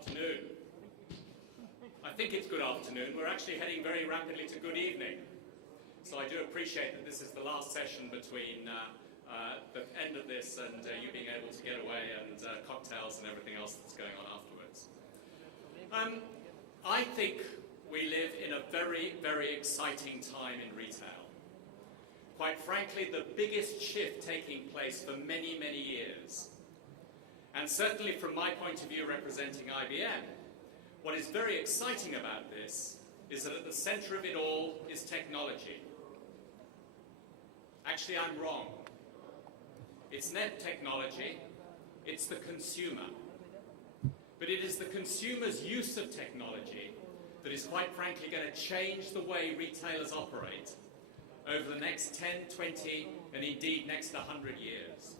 afternoon. I think it's good afternoon. We're actually heading very rapidly to good evening. So I do appreciate that this is the last session between the end of this and you being able to get away and cocktails and everything else that's going on afterwards. I think we live in a very, very exciting time in retail. Quite frankly, the biggest shift taking place for many, many years. And certainly from my point of view representing IBM, what is very exciting about this is that at the center of it all is technology. Actually, I'm wrong. It's not technology, it's the consumer. But it is the consumer's use of technology that is quite frankly going to change the way retailers operate over the next 10, 20, and indeed next 100 years.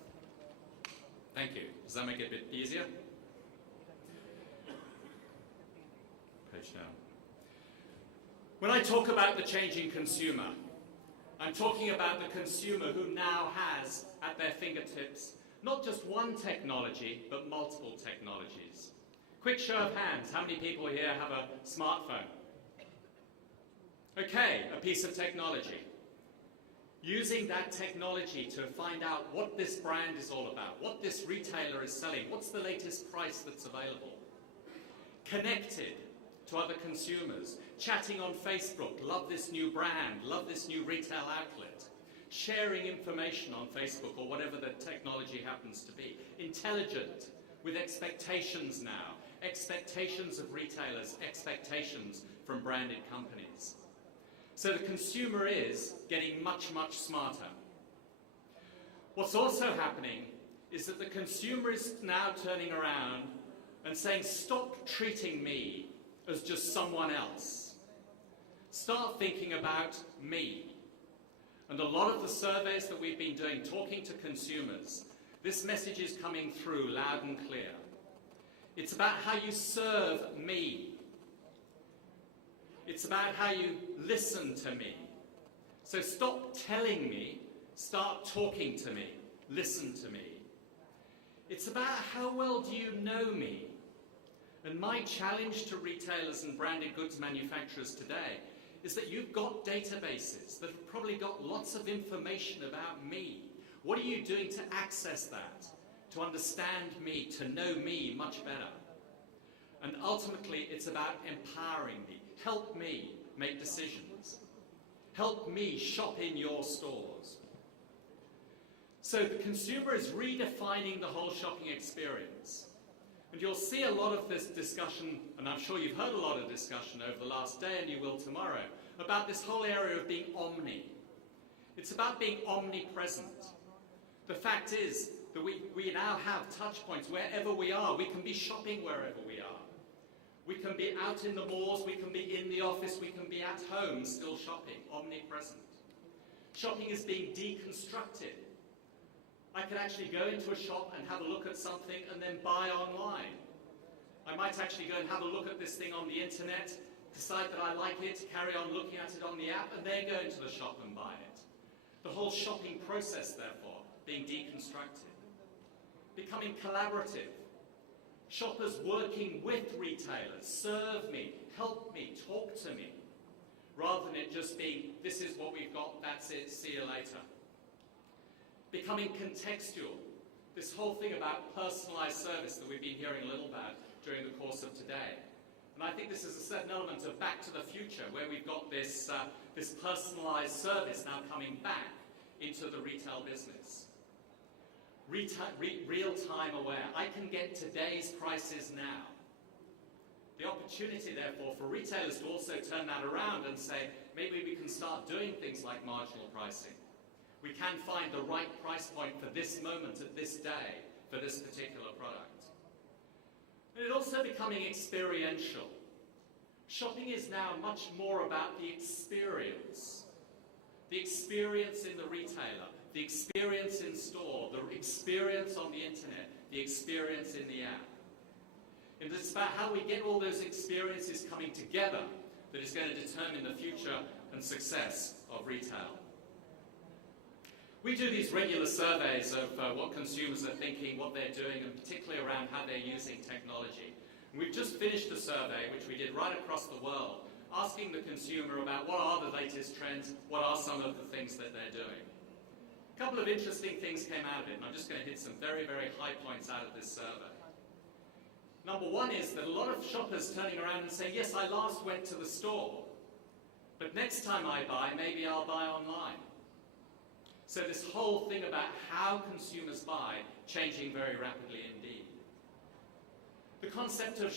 Thank you. Does that make it a bit easier? Page down. When I talk about the changing consumer, I'm talking about the consumer who now has at their fingertips not just one technology, but multiple technologies. Quick show of hands, how many people here have a smartphone? Okay, a piece of technology. Using that technology to find out what this brand is all about, what this retailer is selling, what's the latest price that's available. Connected to other consumers, chatting on Facebook, love this new brand, love this new retail outlet, sharing information on Facebook or whatever the technology happens to be. Intelligent, with expectations now, expectations of retailers, expectations from branded companies. So the consumer is getting much, much smarter. What's also happening is that the consumer is now turning around and saying, stop treating me as just someone else. Start thinking about me. And a lot of the surveys that we've been doing, talking to consumers, this message is coming through loud and clear. It's about how you serve me. It's about how you listen to me. So stop telling me, start talking to me, listen to me. It's about how well do you know me. And my challenge to retailers and branded goods manufacturers today is that you've got databases that have probably got lots of information about me. What are you doing to access that, to understand me, to know me much better? And ultimately, it's about empowering me. Help me make decisions. Help me shop in your stores. So the consumer is redefining the whole shopping experience. And you'll see a lot of this discussion, and I'm sure you've heard a lot of discussion over the last day, and you will tomorrow, about this whole area of being omni. It's about being omnipresent. The fact is that we now have touch points wherever we are. We can be shopping wherever we are. We can be out in the malls, we can be in the office, we can be at home still shopping, omnipresent. Shopping is being deconstructed. I could actually go into a shop and have a look at something and then buy online. I might actually go and have a look at this thing on the internet, decide that I like it, carry on looking at it on the app, and then go into the shop and buy it. The whole shopping process, therefore, being deconstructed. Becoming collaborative. Shoppers working with retailers, serve me, help me, talk to me, rather than it just being, this is what we've got, that's it, see you later. Becoming contextual, this whole thing about personalized service that we've been hearing a little about during the course of today. And I think this is a certain element of Back to the Future, where we've got this personalized service now coming back into the retail business. Real-time aware. I can get today's prices now. The opportunity, therefore, for retailers to also turn that around and say, maybe we can start doing things like marginal pricing. We can find the right price point for this moment at this day for this particular product. And it's also becoming experiential. Shopping is now much more about the experience. The experience in the retailer, the experience in store, the experience on the internet, the experience in the app. And it's about how we get all those experiences coming together that is going to determine the future and success of retail. We do these regular surveys of what consumers are thinking, what they're doing, and particularly around how they're using technology. We've just finished a survey, which we did right across the world, asking the consumer about what are the latest trends, what are some of the things that they're doing. A couple of interesting things came out of it, and I'm just going to hit some very, very high points out of this survey. Number one is that a lot of shoppers turning around and saying, yes, I last went to the store, but next time I buy, maybe I'll buy online. So this whole thing about how consumers buy, changing very rapidly indeed. The concept of